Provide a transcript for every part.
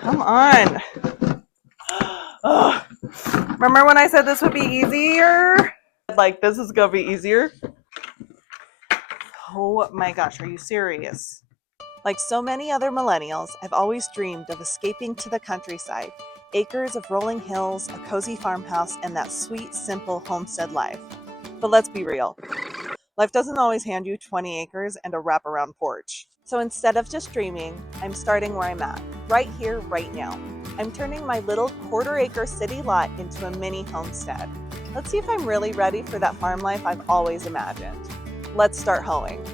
Come on. Ugh. Remember when I said this would be easier? Like, this is gonna be easier. Oh my gosh, are you serious? Like so many other millennials, I've always dreamed of escaping to the countryside. Acres of rolling hills, a cozy farmhouse, and that sweet, simple homestead life. But let's be real. Life doesn't always hand you 20 acres and a wraparound porch. So instead of just dreaming, I'm starting where I'm at, right here, right now. I'm turning my little quarter-acre city lot into a mini homestead. Let's see if I'm really ready for that farm life I've always imagined. Let's start hoeing.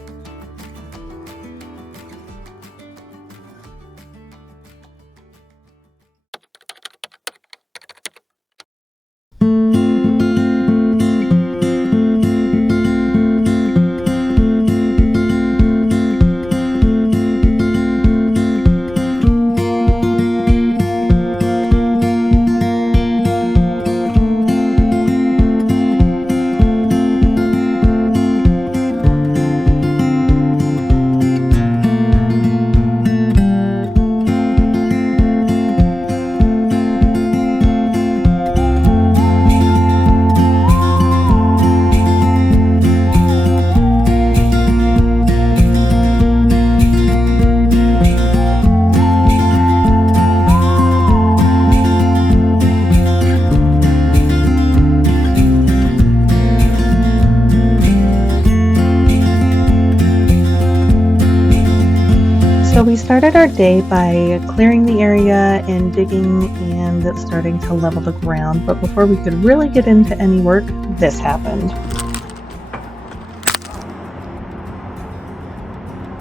So we started our day by clearing the area and digging and starting to level the ground. But before we could really get into any work, this happened.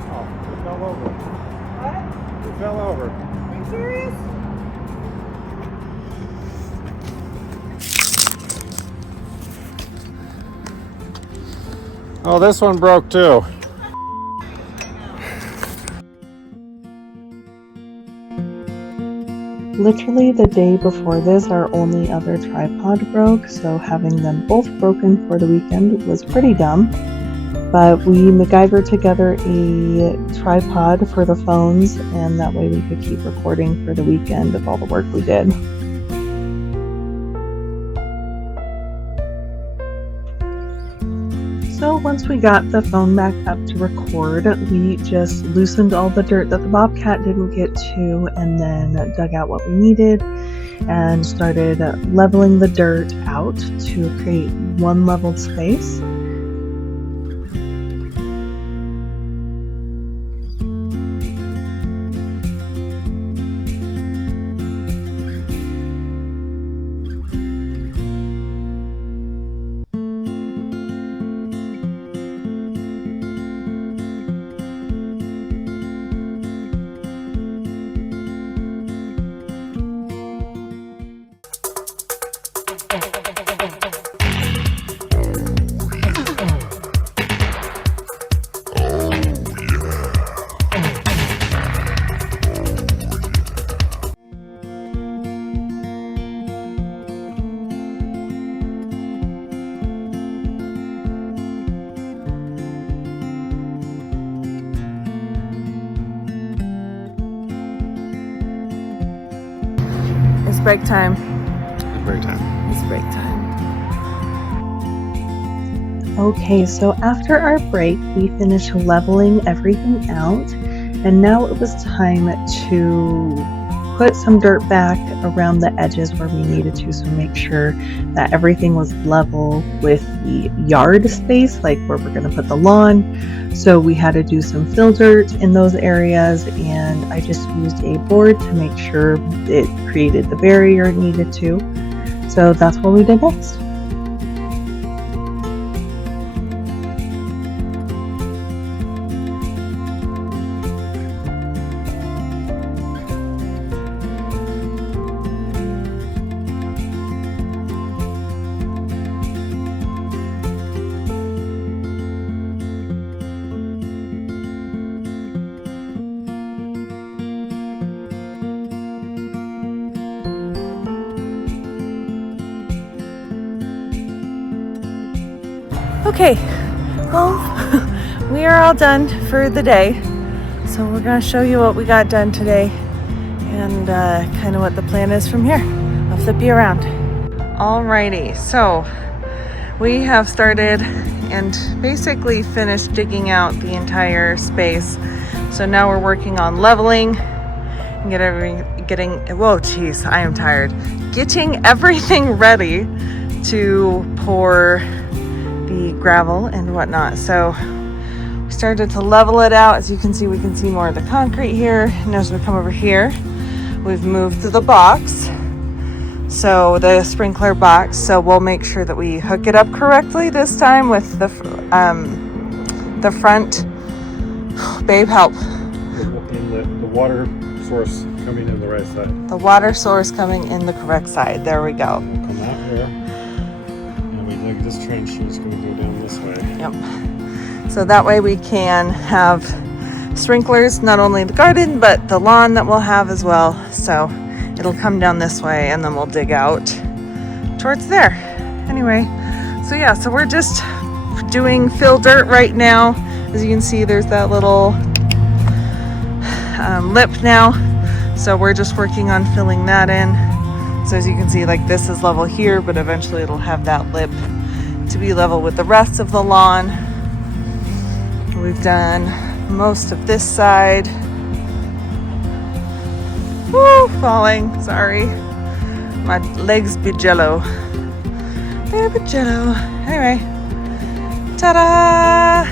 Oh, it fell over. What? It fell over. Are you serious? Oh, this one broke too. Literally the day before this, our only other tripod broke, so having them both broken for the weekend was pretty dumb. But we MacGyvered together a tripod for the phones, and that way we could keep recording for the weekend of all the work we did. So once we got the phone back up to record, we just loosened all the dirt that the Bobcat didn't get to, and then dug out what we needed and started leveling the dirt out to create one leveled space. It's break time. It's break time. It's break time. Okay, so after our break, we finished leveling everything out, and now it was time to put some dirt back around the edges where we needed to, so make sure that everything was level with the yard space, like where we're going to put the lawn. So we had to do some fill dirt in those areas, and I just used a board to make sure it created the barrier it needed to. So that's what we did next. Okay, well, we are all done for the day. So we're going to show you what we got done today. and kind of what the plan is from here. I'll flip you around. Alrighty, so we have started and basically finished digging out the entire space. So now we're working on leveling and I am tired. Getting everything ready to pour the gravel and whatnot. So we started to level it out. As you can see, we can see more of the concrete here. And as we come over here, we've moved the box. So the sprinkler box. So we'll make sure that we hook it up correctly this time with the front. Babe, help. In the water source coming in the right side. The water source coming in the correct side. There we go. Come out here. And we dig this trench and it's going to go down this way. Yep. So that way we can have sprinklers, not only in the garden, but the lawn that we'll have as well. So it'll come down this way and then we'll dig out towards there. Anyway, so yeah, so we're just doing fill dirt right now. As you can see, there's that little lip now. So we're just working on filling that in. So as you can see, like this is level here, but eventually it'll have that lip to be level with the rest of the lawn. We've done most of this side. Woo, falling, sorry. My legs be jello. They're be jello. Anyway, ta-da!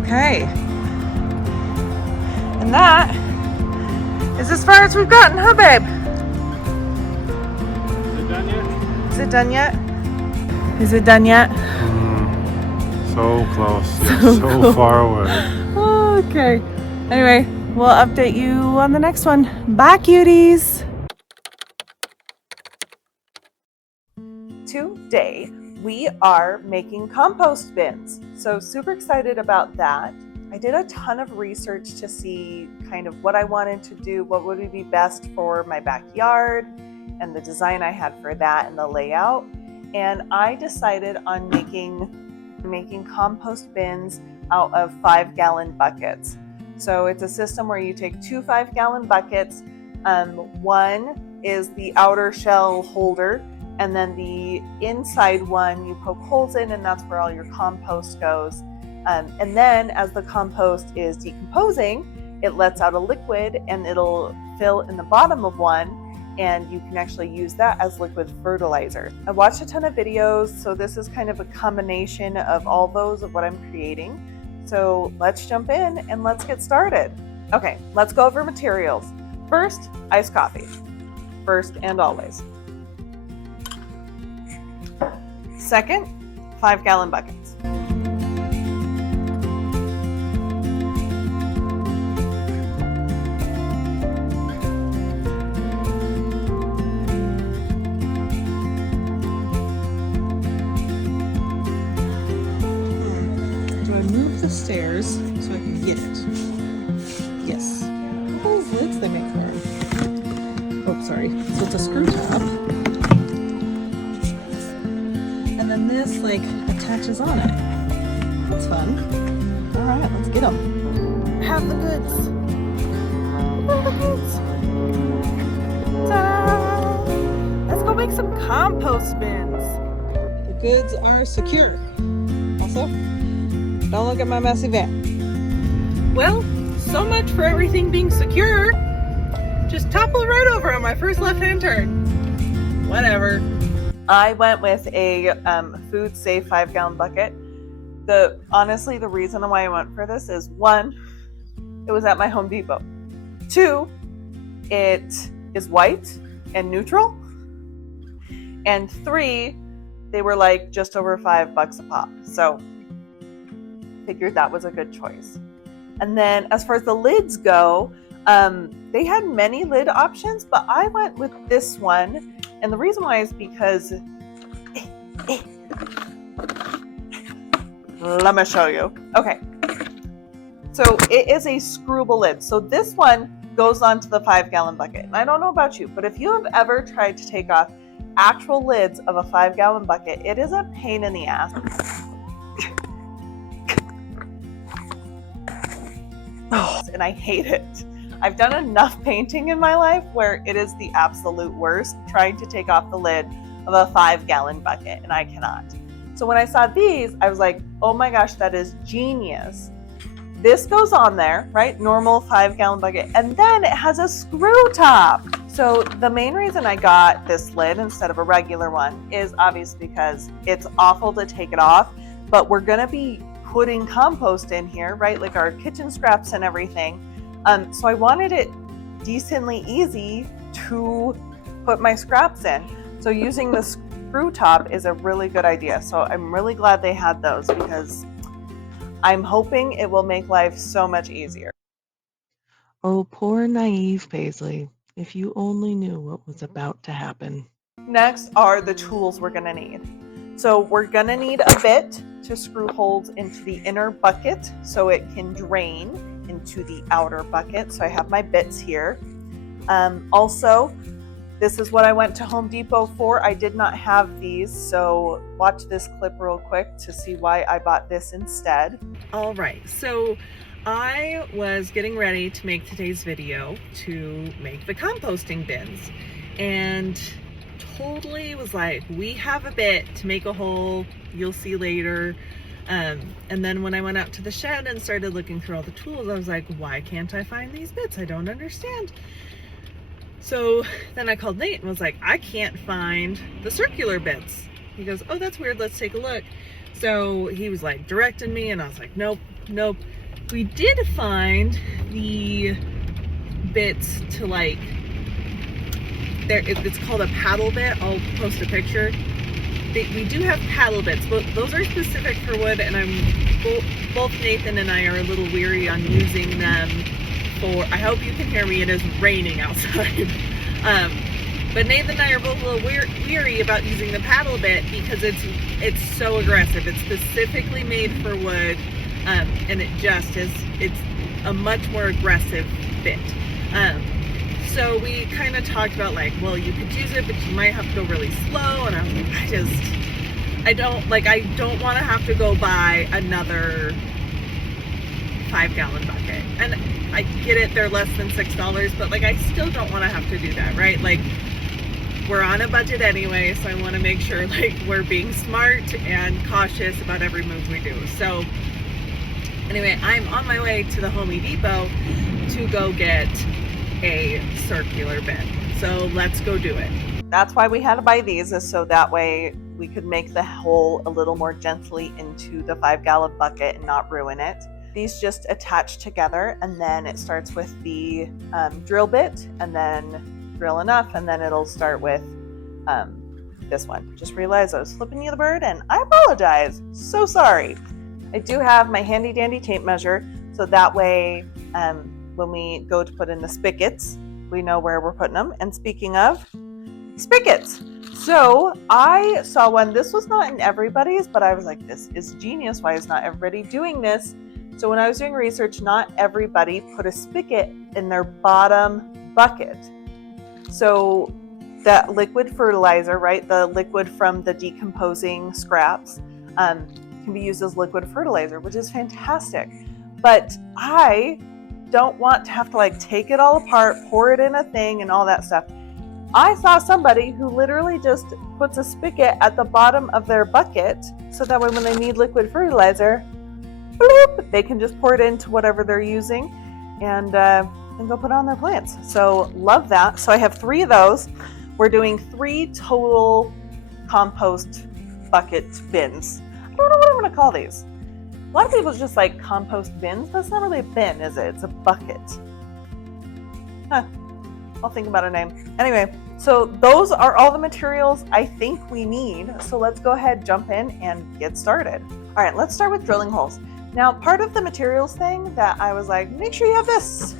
Okay. And that is as far as we've gotten, huh, babe? Is it done yet? Is it done yet? Is it done yet? So close. Yet so far away. Okay. Anyway, we'll update you on the next one. Bye, cuties. Today, we are making compost bins. So super excited about that. I did a ton of research to see kind of what I wanted to do, what would be best for my backyard, and the design I had for that and the layout. And I decided on making compost bins out of 5-gallon buckets. So it's a system where you take 2 5-gallon buckets. One is the outer shell holder, and then the inside one you poke holes in, and that's where all your compost goes. And then as the compost is decomposing, it lets out a liquid and it'll fill in the bottom of one, and you can actually use that as liquid fertilizer. I watched a ton of videos, so this is kind of a combination of all those of what I'm creating. So let's jump in and let's get started. Okay, let's go over materials. First, iced coffee. First and always. Second, 5-gallon buckets. Stairs so I can get it. Yes. Those lids they make for them. Oh, sorry. So it's a screw top. And then this like attaches on it. That's fun. All right, let's get them. Have the goods. Have the goods. Ta-da! Let's go make some compost bins. The goods are secure. Also, don't look at my messy van. Well, so much for everything being secure. Just toppled right over on my first left-hand turn. Whatever. I went with a food safe 5-gallon bucket. Honestly, the reason why I went for this is 1, it was at my Home Depot. 2, it is white and neutral. And 3, they were like just over $5 a pop. So figured that was a good choice. And then as far as the lids go, they had many lid options, but I went with this one. And the reason why is because let me show you. Okay, so it is a screwable lid. So this one goes onto the 5-gallon bucket. And I don't know about you, but if you have ever tried to take off actual lids of a 5-gallon bucket, it is a pain in the ass. And I hate it. I've done enough painting in my life where it is the absolute worst trying to take off the lid of a 5-gallon bucket, and I cannot. So when I saw these, I was like, oh my gosh, that is genius. This goes on there, right? Normal 5-gallon bucket. And then it has a screw top. So the main reason I got this lid instead of a regular one is obviously because it's awful to take it off, but we're gonna be putting compost in here, right? Like our kitchen scraps and everything. So I wanted it decently easy to put my scraps in. So using the screw top is a really good idea. So I'm really glad they had those because I'm hoping it will make life so much easier. Oh, poor naive Paisley. If you only knew what was about to happen. Next are the tools we're gonna need. So we're gonna need a bit to screw holes into the inner bucket so it can drain into the outer bucket. So I have my bits here. Also, this is what I went to Home Depot for. I did not have these, so watch this clip real quick to see why I bought this instead. All right, so I was getting ready to make today's video to make the composting bins, and totally was like, we have a bit to make a hole, you'll see later. And then when I went out to the shed and started looking through all the tools, I was like, why can't I find these bits? I don't understand. So then I called Nate and was like, I can't find the circular bits. He goes, oh, that's weird, let's take a look. So he was like directing me, and I was like, nope. We did find the bits to like, it's called a paddle bit. I'll post a picture. We do have paddle bits, but those are specific for wood, and both Nathan and I are a little weary on using them for, I hope you can hear me, it is raining outside. But Nathan and I are both a little weary about using the paddle bit because it's so aggressive. It's specifically made for wood, and it's a much more aggressive bit. So we kind of talked about like, well, you could use it, but you might have to go really slow. And I was like, I don't want to have to go buy another 5-gallon bucket. And I get it, they're less than $6, but like, I still don't want to have to do that, right? Like, we're on a budget anyway, so I want to make sure like we're being smart and cautious about every move we do. So anyway, I'm on my way to the Home Depot to go get a circular bin. So let's go do it. That's why we had to buy these, is so that way we could make the hole a little more gently into the 5-gallon bucket and not ruin it. These just attach together, and then it starts with the drill bit, and then drill enough, and then it'll start with this one. Just realized I was flipping you the bird, and I apologize. So sorry. I do have my handy dandy tape measure, so that way when we go to put in the spigots, we know where we're putting them. And speaking of spigots, so I saw one. This was not in everybody's, but I was like, this is genius. Why is not everybody doing this? So when I was doing research, not everybody put a spigot in their bottom bucket. So that liquid fertilizer, right, the liquid from the decomposing scraps, can be used as liquid fertilizer, which is fantastic. But I don't want to have to like take it all apart, pour it in a thing and all that stuff. I saw somebody who literally just puts a spigot at the bottom of their bucket so that way when they need liquid fertilizer, bloop, they can just pour it into whatever they're using and go put it on their plants. So love that. So I have 3 of those. We're doing 3 total compost bucket bins. I don't know what I'm going to call these. A lot of people just like compost bins. That's not really a bin, is it? It's a bucket. I'll think about a name. Anyway, so those are all the materials I think we need. So let's go ahead, jump in, and get started. All right, let's start with drilling holes. Now, part of the materials thing that I was like, make sure you have this.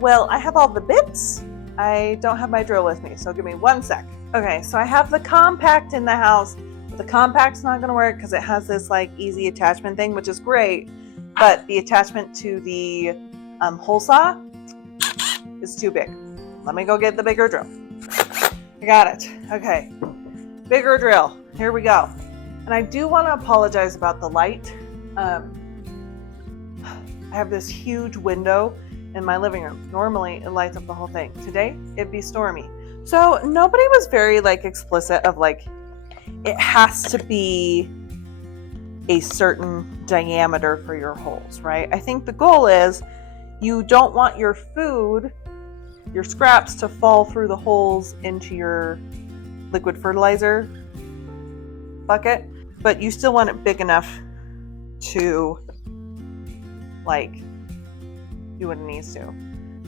Well, I have all the bits. I don't have my drill with me, so give me 1 sec. Okay, so I have the compact in the house. The compact's not going to work because it has this like easy attachment thing, which is great, but the attachment to the hole saw is too big. Let me go get the bigger drill. I got it. Okay, bigger drill. Here we go. And I do want to apologize about the light. I have this huge window in my living room. Normally it lights up the whole thing. Today it'd be stormy. So nobody was very like explicit of like it has to be a certain diameter for your holes, right? I think the goal is you don't want your food, your scraps to fall through the holes into your liquid fertilizer bucket, but you still want it big enough to like do what it needs to.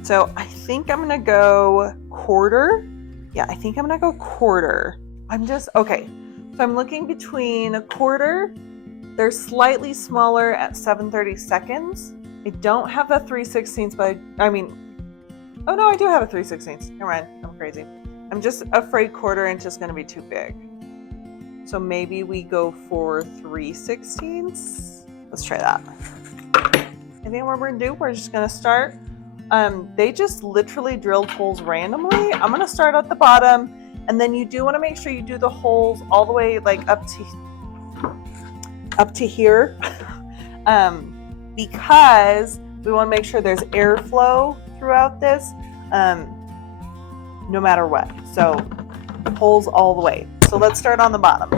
So I think I'm gonna go quarter. Yeah, I think I'm gonna go quarter. Okay. So I'm looking between a quarter. They're slightly smaller at 7/30 seconds. I don't have the 3/16, but oh no, I do have a 3/16. Never mind, I'm crazy. I'm just afraid quarter inch is gonna be too big. So maybe we go for 3/16. Let's try that. I think what we're gonna do, we're just gonna start. They just literally drilled holes randomly. I'm gonna start at the bottom, and then you do want to make sure you do the holes all the way like up to here, because we want to make sure there's airflow throughout this, no matter what. So holes all the way. So let's start on the bottom.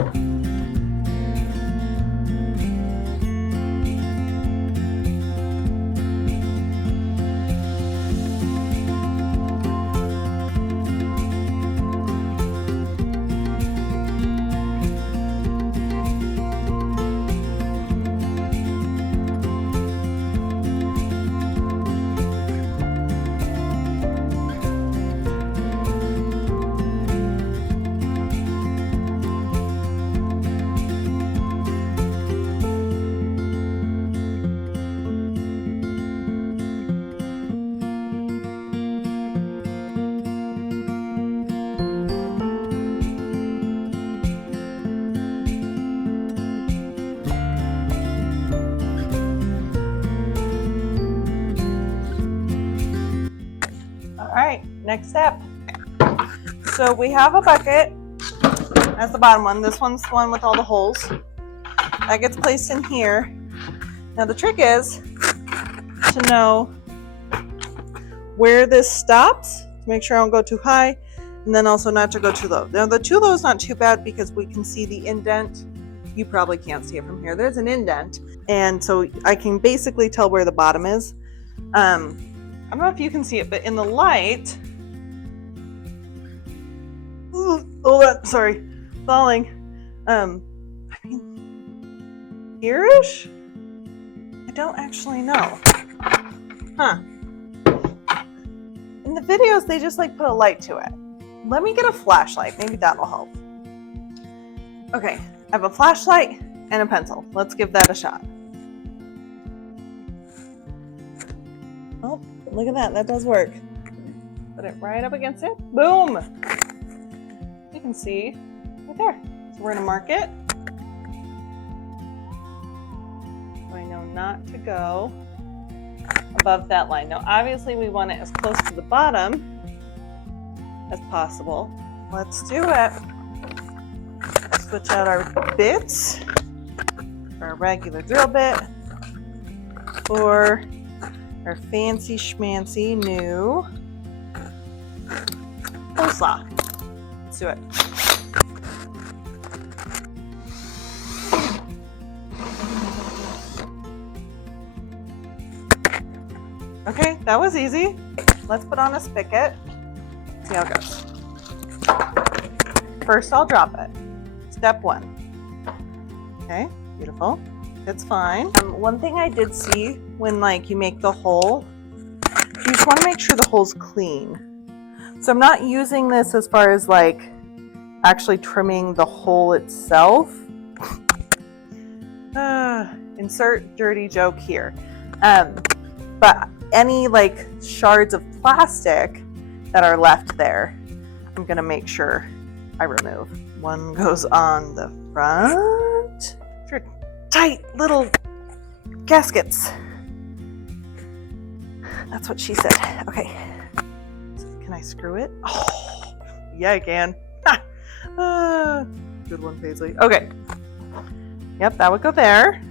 Next step. So we have a bucket. That's the bottom one. This one's the one with all the holes. That gets placed in here. Now the trick is to know where this stops, to make sure I don't go too high, and then also not to go too low. Now the too low is not too bad because we can see the indent. You probably can't see it from here. There's an indent, and so I can basically tell where the bottom is. I don't know if you can see it, but in the light, sorry, falling. Here-ish? I don't actually know. In the videos, they just like put a light to it. Let me get a flashlight. Maybe that'll help. Okay, I have a flashlight and a pencil. Let's give that a shot. Oh, look at that. That does work. Put it right up against it. Boom! You can see right there. So we're going to mark it. So I know not to go above that line. Now, obviously, we want it as close to the bottom as possible. Let's do it. Switch out our bits, our regular drill bit, for our fancy schmancy new hole saw. Let's do it. Okay, that was easy. Let's put on a spigot. See how it goes. First, I'll drop it. Step one. Okay, beautiful. It's fine. One thing I did see when you make the hole, you just want to make sure the hole's clean. So I'm not using this as far as actually trimming the hole itself. Insert dirty joke here. But any shards of plastic that are left there, I'm gonna make sure I remove. One goes on the front. They're tight little gaskets. That's what she said. Okay. Can I screw it? Oh, yeah, I can. Good one, Paisley. Okay. Yep, that would go there.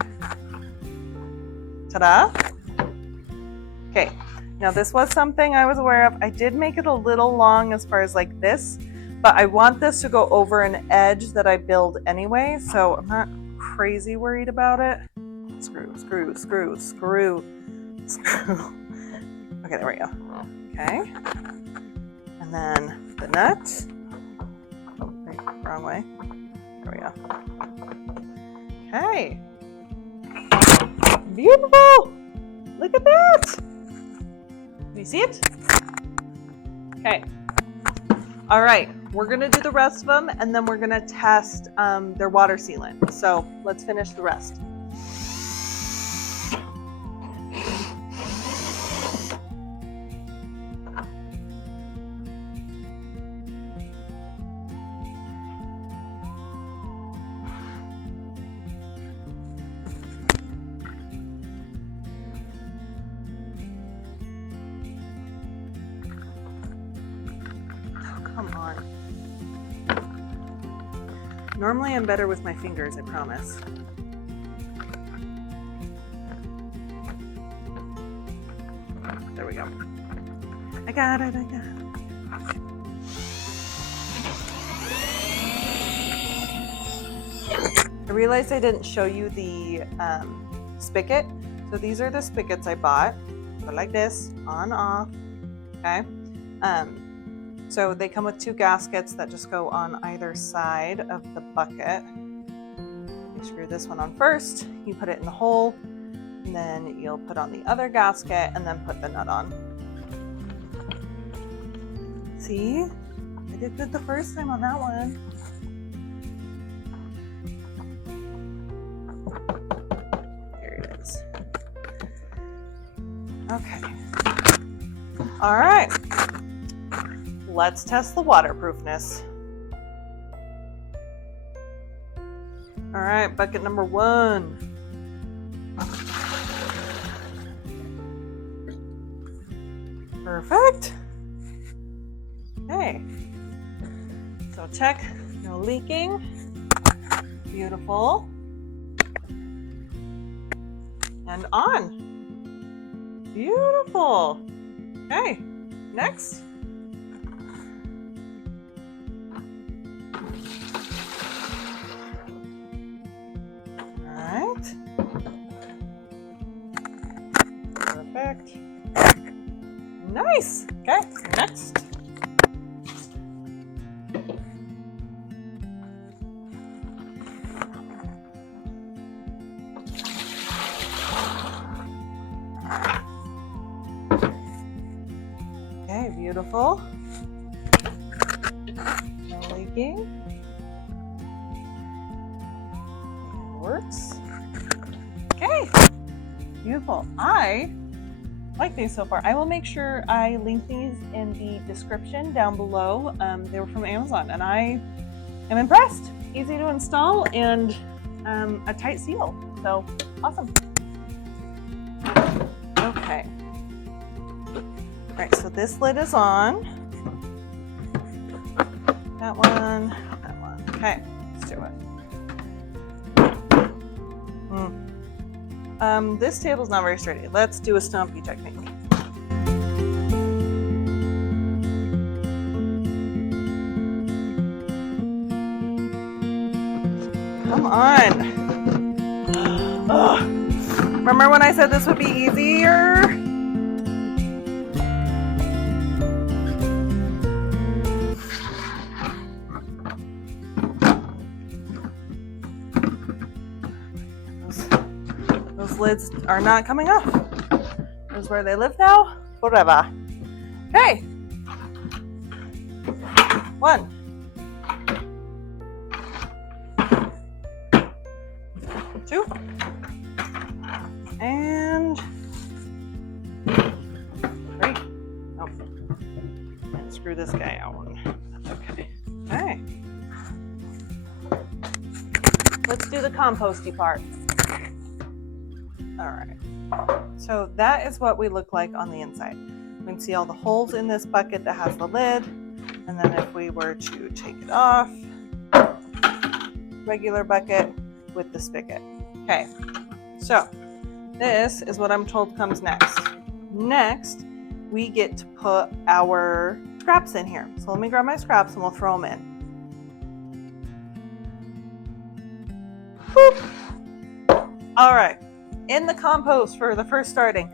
Ta-da. Okay. Now this was something I was aware of. I did make it a little long as far as like this, but I want this to go over an edge that I build anyway, so I'm not crazy worried about it. Screw, screw, screw, screw, screw. Okay, there we go. Okay. And then the nut. Oh, wait, wrong way. There we go. Okay. Beautiful! Look at that! Can you see it? Okay. All right, we're gonna do the rest of them and then we're gonna test their water sealant. So let's finish the rest. Come on. Normally I'm better with my fingers, I promise. There we go. I got it, I got it. I realized I didn't show you the spigot. So these are the spigots I bought. Go like this, on, off, okay? So they come with 2 gaskets that just go on either side of the bucket. You screw this one on first, you put it in the hole, and then you'll put on the other gasket and then put the nut on. See? I did good the first time on that one. There it is. Okay. All right. Let's test the waterproofness. All right, bucket number 1. Perfect. Okay. So check, no leaking. Beautiful. And on. Beautiful. Okay, next. Perfect. Nice. Okay, next. Okay, beautiful. No leaking. Works. Okay. Beautiful. I like these so far. I will make sure I link these in the description down below. They were from Amazon and I am impressed. Easy to install and a tight seal. So awesome. Okay. All right, so this lid is on. That one, that one. Okay, let's do it. This table's not very sturdy. Let's do a stompy technique. Come on. Ugh. Remember when I said this would be easier? Lids are not coming off. This is where they live now. Whatever. Okay. 1. 2. And 3. Oh. Screw this guy out. Okay. Okay. Let's do the composty part. All right, so that is what we look like on the inside. We can see all the holes in this bucket that has the lid, and then if we were to take it off, regular bucket with the spigot. Okay, so this is what I'm told comes next. Next we get to put our scraps in here. So let me grab my scraps and we'll throw them in. Whew. All right, in the compost for the first starting,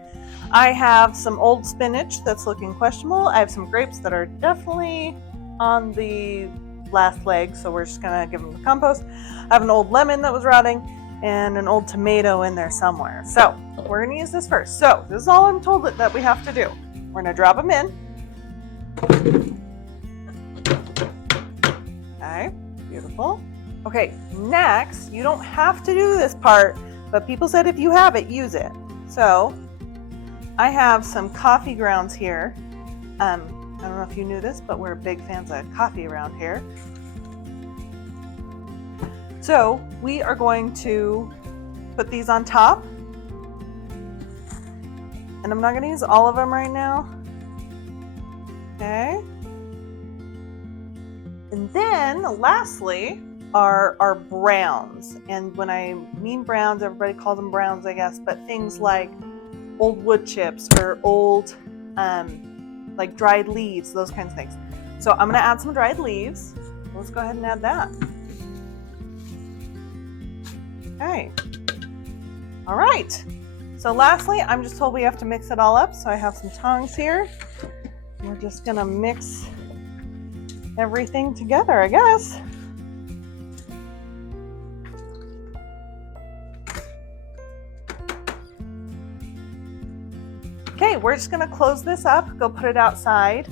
I have some old spinach that's looking questionable. I have some grapes that are definitely on the last leg, so we're just gonna give them the compost. I have an old lemon that was rotting and an old tomato in there somewhere. So we're gonna use this first. So this is all I'm told that we have to do. We're gonna drop them in. Okay, beautiful. Okay, next, you don't have to do this part, but people said if you have it, use it. So I have some coffee grounds here. I don't know if you knew this, but we're big fans of coffee around here. So we are going to put these on top. And I'm not going to use all of them right now. Okay. And then lastly are our browns. And when I mean browns, everybody calls them browns, I guess, but things like old wood chips or old like dried leaves, those kinds of things. So I'm going to add some dried leaves. Let's go ahead and add that. Okay. All right. So lastly, I'm just told we have to mix it all up. So I have some tongs here. We're just going to mix everything together, I guess. Okay, we're just gonna close this up, go put it outside,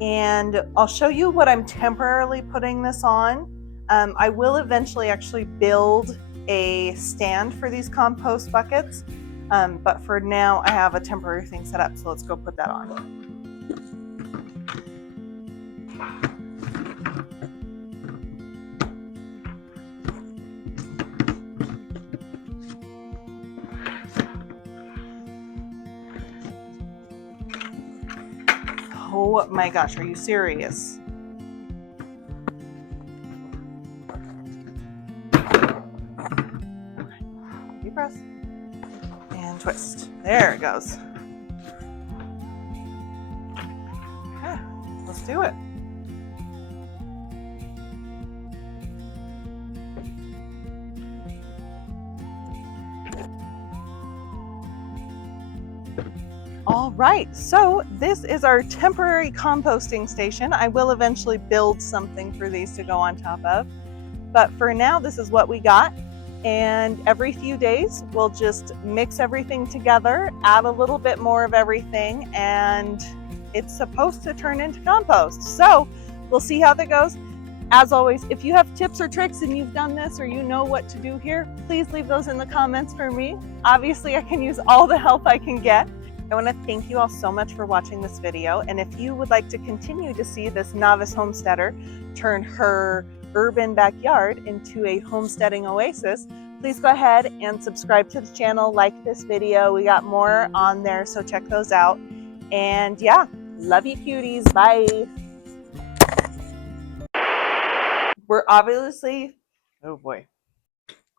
and I'll show you what I'm temporarily putting this on. I will eventually actually build a stand for these compost buckets, but for now I have a temporary thing set up, so let's go put that on. Oh my gosh, are you serious? Deep breath. And twist. There it goes. Okay, let's do it. All right, so this is our temporary composting station. I will eventually build something for these to go on top of, but for now, this is what we got. And every few days, we'll just mix everything together, add a little bit more of everything, and it's supposed to turn into compost. So we'll see how that goes. As always, if you have tips or tricks and you've done this or you know what to do here, please leave those in the comments for me. Obviously, I can use all the help I can get. I want to thank you all so much for watching this video, and if you would like to continue to see this novice homesteader turn her urban backyard into a homesteading oasis, please go ahead and subscribe to the channel, like this video. We got more on there, so check those out. And yeah, love you cuties, bye. We're obviously, oh boy.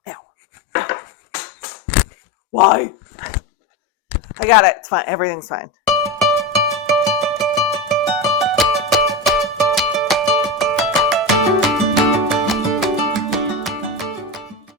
Ow. Why? I got it, it's fine, everything's fine.